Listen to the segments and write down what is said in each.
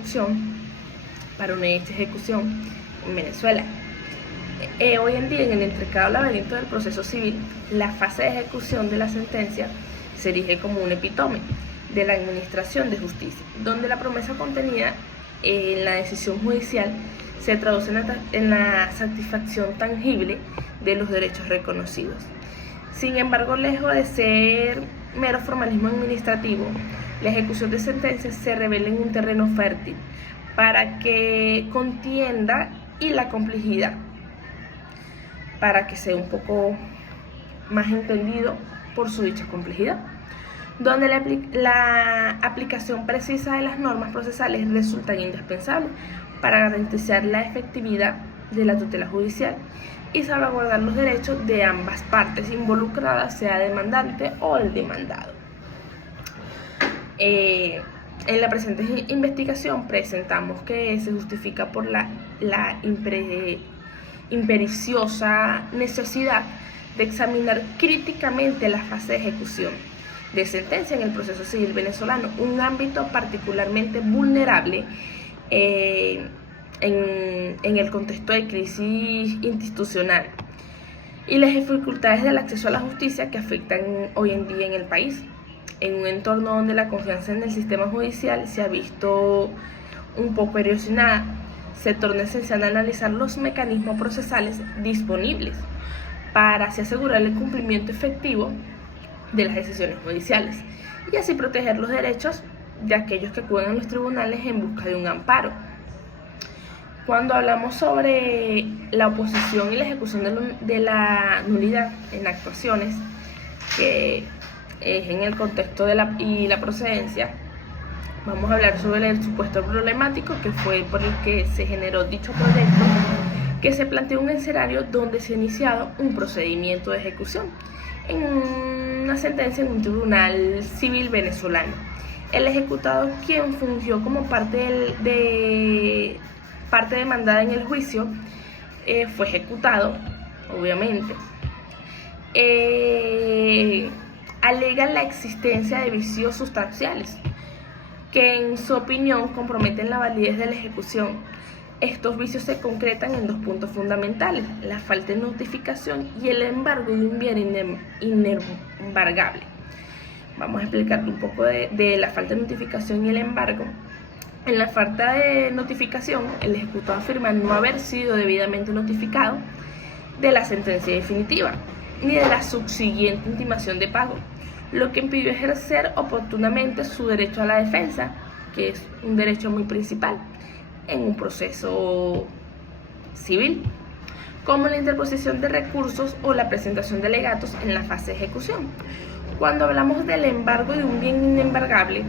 instrucción para una dicha ejecución en Venezuela. Hoy en día, en el intrincado laberinto del proceso civil, la fase de ejecución de la sentencia se erige como un epítome de la administración de justicia, donde la promesa contenida en la decisión judicial se traduce en la satisfacción tangible de los derechos reconocidos. Sin embargo, lejos de ser mero formalismo administrativo, la ejecución de sentencias se revela en un terreno fértil para que contienda y la complejidad, para que sea un poco más entendido por su dicha complejidad, donde la aplicación precisa de las normas procesales resulta indispensable para garantizar la efectividad de la tutela judicial y salvaguardar los derechos de ambas partes involucradas, sea demandante o el demandado. En la presente investigación presentamos que se justifica por la imperiosa necesidad de examinar críticamente la fase de ejecución de sentencia en el proceso civil venezolano, un ámbito particularmente vulnerable en el contexto de crisis institucional y las dificultades del acceso a la justicia que afectan hoy en día en el país, en un entorno donde la confianza en el sistema judicial se ha visto un poco erosionada. Se torna esencial analizar los mecanismos procesales disponibles para así asegurar el cumplimiento efectivo de las decisiones judiciales y así proteger los derechos de aquellos que acuden a los tribunales en busca de un amparo. Cuando hablamos sobre la oposición y la ejecución de la nulidad en actuaciones, que es en el contexto de la procedencia, vamos a hablar sobre el supuesto problemático que fue por el que se generó dicho proyecto, que se planteó un escenario donde se ha iniciado un procedimiento de ejecución en una sentencia en un tribunal civil venezolano. El ejecutado, quien fungió como parte demandada en el juicio, fue ejecutado, obviamente. Alega la existencia de vicios sustanciales que en su opinión comprometen la validez de la ejecución. Estos vicios se concretan en dos puntos fundamentales: la falta de notificación y el embargo de un bien inembargable. Vamos a explicar un poco de la falta de notificación y el embargo. En la falta de notificación, el ejecutado afirma no haber sido debidamente notificado de la sentencia definitiva ni de la subsiguiente intimación de pago, lo que impidió ejercer oportunamente su derecho a la defensa, que es un derecho muy principal en un proceso civil, como la interposición de recursos o la presentación de alegatos en la fase de ejecución. Cuando hablamos del embargo de un bien inembargable,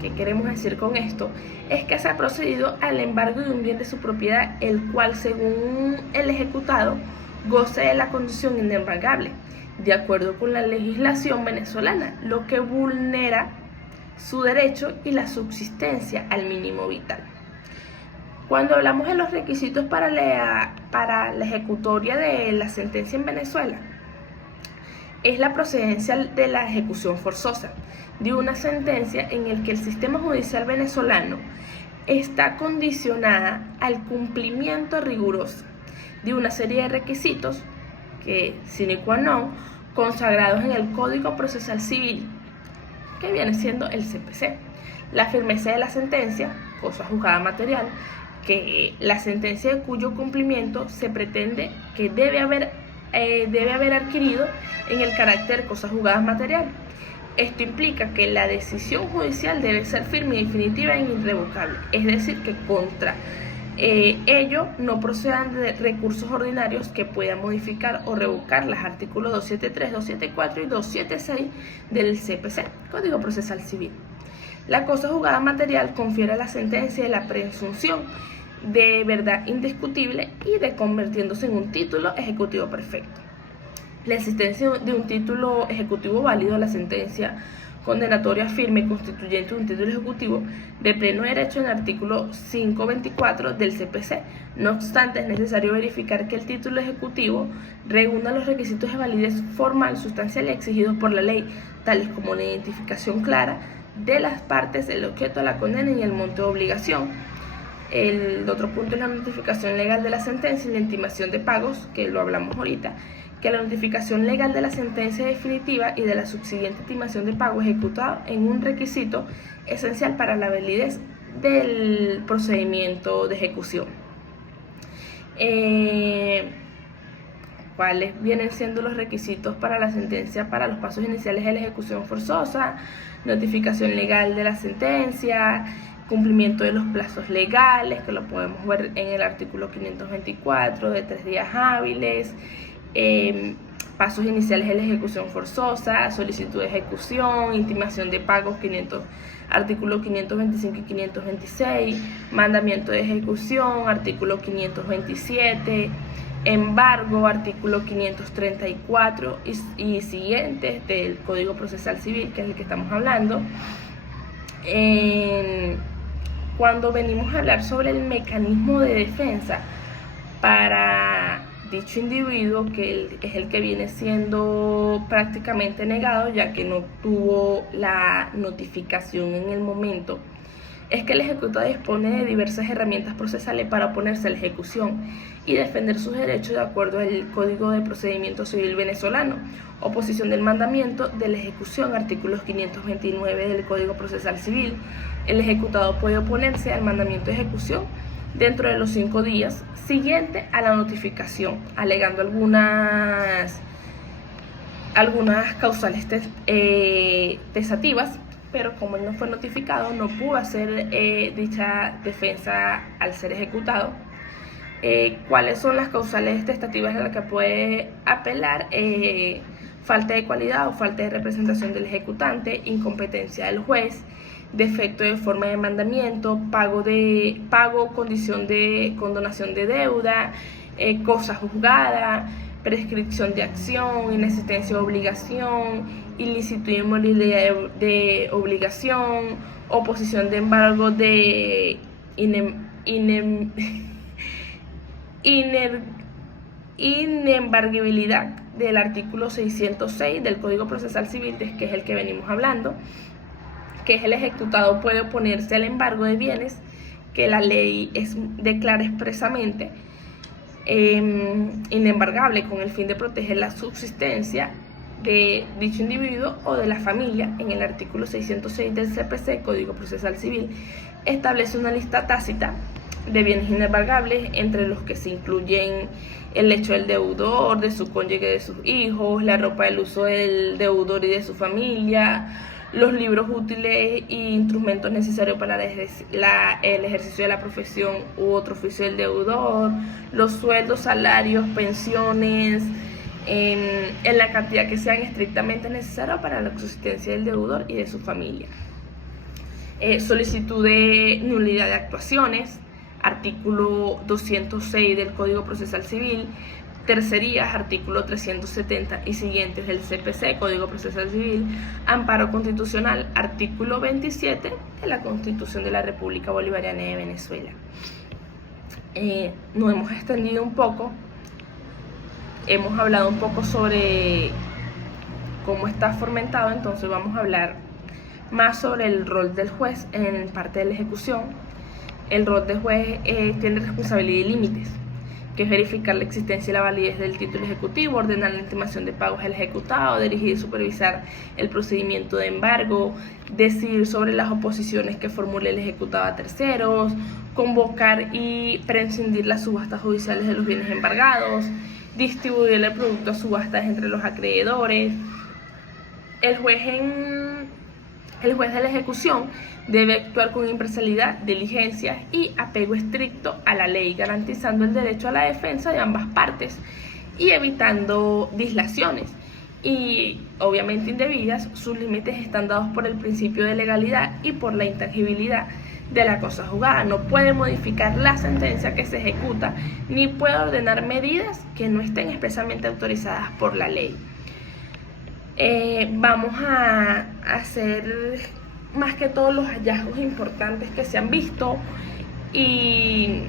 ¿qué queremos decir con esto? Es que se ha procedido al embargo de un bien de su propiedad, el cual, según el ejecutado, goce de la condición inembargable, de acuerdo con la legislación venezolana, lo que vulnera su derecho y la subsistencia al mínimo vital. Cuando hablamos de los requisitos para la ejecutoria de la sentencia en Venezuela, es la procedencia de la ejecución forzosa de una sentencia en el que el sistema judicial venezolano está condicionada al cumplimiento riguroso de una serie de requisitos que, sine qua non, consagrados en el Código Procesal Civil, que viene siendo el CPC. La firmeza de la sentencia, cosa juzgada material, que la sentencia de cuyo cumplimiento se pretende que debe haber adquirido en el carácter cosa juzgada material. Esto implica que la decisión judicial debe ser firme y definitiva e irrevocable, es decir, que contra ello no procedan de recursos ordinarios que puedan modificar o revocar los artículos 273, 274 y 276 del CPC, Código Procesal Civil. La cosa juzgada material confiere a la sentencia la presunción de verdad indiscutible y de convirtiéndose en un título ejecutivo perfecto. La existencia de un título ejecutivo válido a la sentencia condenatoria firme constituyente de un título ejecutivo de pleno derecho en el artículo 524 del CPC. No obstante, es necesario verificar que el título ejecutivo reúna los requisitos de validez formal sustancial exigidos por la ley, tales como la identificación clara de las partes, el objeto de la condena y el monto de obligación. El otro punto es la notificación legal de la sentencia y la intimación de pagos, que lo hablamos ahorita, que la notificación legal de la sentencia definitiva y de la subsiguiente intimación de pago ejecutado en un requisito esencial para la validez del procedimiento de ejecución. ¿Cuáles vienen siendo los requisitos para la sentencia para los pasos iniciales de la ejecución forzosa? Notificación legal de la sentencia, cumplimiento de los plazos legales, que lo podemos ver en el artículo 524, de 3 días hábiles, pasos iniciales de la ejecución forzosa, solicitud de ejecución, intimación de pagos, artículo 525 y 526, mandamiento de ejecución, artículo 527, embargo, artículo 534 y siguientes del Código Procesal Civil, que es el que estamos hablando. Cuando venimos a hablar sobre el mecanismo de defensa para dicho individuo, que es el que viene siendo prácticamente negado, ya que no tuvo la notificación en el momento, es que el ejecutado dispone de diversas herramientas procesales para oponerse a la ejecución y defender sus derechos de acuerdo al Código de Procedimiento Civil venezolano. Oposición del mandamiento de la ejecución, artículos 529 del Código Procesal Civil. El ejecutado puede oponerse al mandamiento de ejecución dentro de los 5 días siguiente a la notificación, alegando algunas causales tesativas, pero como él no fue notificado, no pudo hacer dicha defensa al ser ejecutado. ¿Cuáles son las causales testativas a las que puede apelar? Falta de cualidad o falta de representación del ejecutante, incompetencia del juez, defecto de forma de mandamiento, pago, condición de condonación de deuda, cosa juzgada, prescripción de acción, inexistencia de obligación, ilícito y inmovilidad de obligación, oposición de embargo de inembargabilidad del artículo 606 del Código Procesal Civil, que es el que venimos hablando, que es el ejecutado puede oponerse al embargo de bienes que la ley declara expresamente inembargable con el fin de proteger la subsistencia de dicho individuo o de la familia. En el artículo 606 del CPC, Código Procesal Civil, establece una lista tácita de bienes inembargables, entre los que se incluyen el lecho del deudor, de su cónyuge, de sus hijos, la ropa del uso del deudor y de su familia, los libros útiles e instrumentos necesarios para el ejercicio de la profesión u otro oficio del deudor, los sueldos, salarios, pensiones, en la cantidad que sean estrictamente necesarios para la subsistencia del deudor y de su familia. Solicitud de nulidad de actuaciones, artículo 206 del Código Procesal Civil, tercerías, artículo 370 y siguientes del CPC, Código Procesal Civil, amparo constitucional, artículo 27 de la Constitución de la República Bolivariana de Venezuela. Nos hemos extendido un poco, hemos hablado un poco sobre cómo está fomentado, entonces vamos a hablar más sobre el rol del juez en parte de la ejecución. El rol del juez tiene responsabilidad y límites, que es verificar la existencia y la validez del título ejecutivo, ordenar la intimación de pagos al ejecutado, dirigir y supervisar el procedimiento de embargo, decidir sobre las oposiciones que formule el ejecutado a terceros, convocar y prescindir las subastas judiciales de los bienes embargados, distribuir el producto a subastas entre los acreedores. El juez de la ejecución debe actuar con imparcialidad, diligencia y apego estricto a la ley, garantizando el derecho a la defensa de ambas partes y evitando dislaciones y obviamente indebidas. Sus límites están dados por el principio de legalidad y por la intangibilidad de la cosa juzgada. No puede modificar la sentencia que se ejecuta ni puede ordenar medidas que no estén expresamente autorizadas por la ley. Vamos a hacer más que todos los hallazgos importantes que se han visto y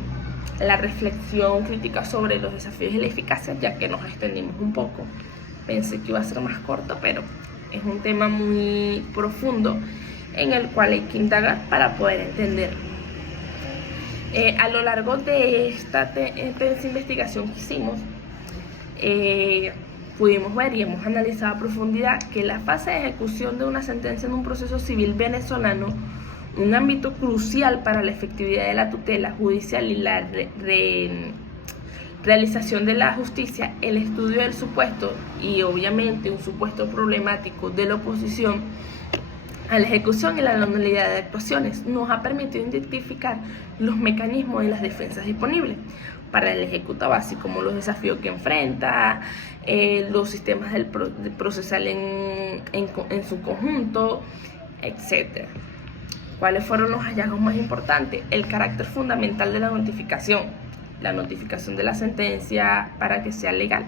la reflexión crítica sobre los desafíos y la eficacia, ya que nos extendimos un poco. Pensé que iba a ser más corto, pero es un tema muy profundo en el cual hay que indagar para poder entender. A lo largo de esta investigación que hicimos, pudimos ver y hemos analizado a profundidad que la fase de ejecución de una sentencia en un proceso civil venezolano, un ámbito crucial para la efectividad de la tutela judicial y la realización de la justicia, el estudio del supuesto y obviamente un supuesto problemático de la oposición a la ejecución y la nulidad de actuaciones, nos ha permitido identificar los mecanismos y las defensas disponibles para el ejecutado, así como los desafíos que enfrenta, los sistemas del procesal en su conjunto, etc. ¿Cuáles fueron los hallazgos más importantes? El carácter fundamental de la notificación de la sentencia para que sea legal,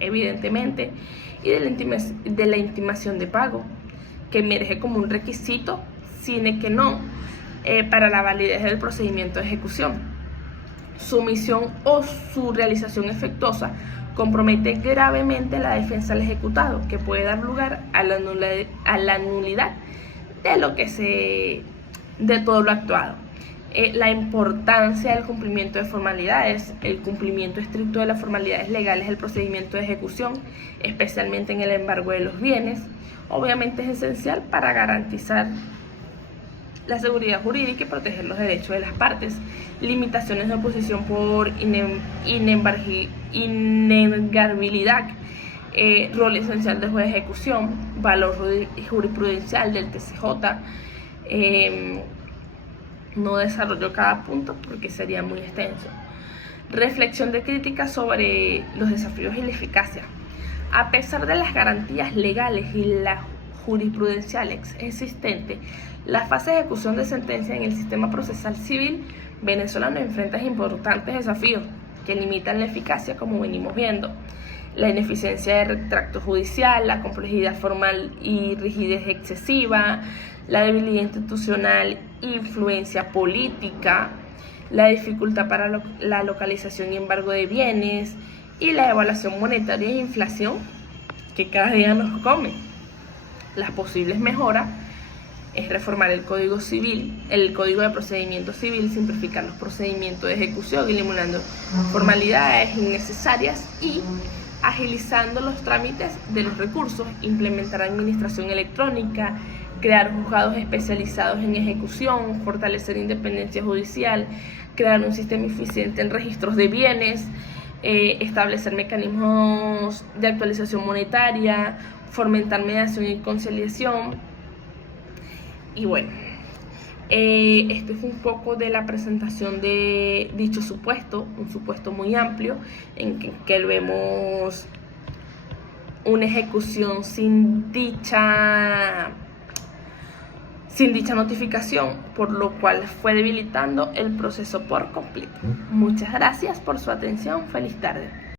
evidentemente, y de la intimación de pago, que emerge como un requisito sine qua non para la validez del procedimiento de ejecución. Su omisión o su realización efectuosa compromete gravemente la defensa del ejecutado, que puede dar lugar a la nulidad de todo lo actuado. La importancia del cumplimiento de formalidades, el cumplimiento estricto de las formalidades legales del procedimiento de ejecución, especialmente en el embargo de los bienes, obviamente es esencial para garantizar la seguridad jurídica y proteger los derechos de las partes. Limitaciones de oposición por inenargabilidad, rol esencial del juez de ejecución, valor jurisprudencial del TCJ. No desarrollo cada punto porque sería muy extenso. Reflexión de crítica sobre los desafíos y la eficacia. A pesar de las garantías legales y las jurisprudenciales existentes, la fase de ejecución de sentencia en el sistema procesal civil venezolano enfrenta importantes desafíos que limitan la eficacia, como venimos viendo. La ineficiencia de retracto judicial, la complejidad formal y rigidez excesiva, la debilidad institucional, influencia política, la dificultad para la localización y embargo de bienes, y la evaluación monetaria e inflación que cada día nos come. Las posibles mejoras es reformar el Código Civil, el Código de Procedimiento Civil, simplificar los procedimientos de ejecución, eliminando formalidades innecesarias y agilizando los trámites de los recursos, implementar administración electrónica, crear juzgados especializados en ejecución, fortalecer independencia judicial, crear un sistema eficiente en registros de bienes, establecer mecanismos de actualización monetaria, fomentar mediación y conciliación. Y bueno, esto es un poco de la presentación de dicho supuesto, un supuesto muy amplio en que vemos una ejecución sin dicha notificación, por lo cual fue debilitando el proceso por completo. Muchas gracias por su atención. Feliz tarde.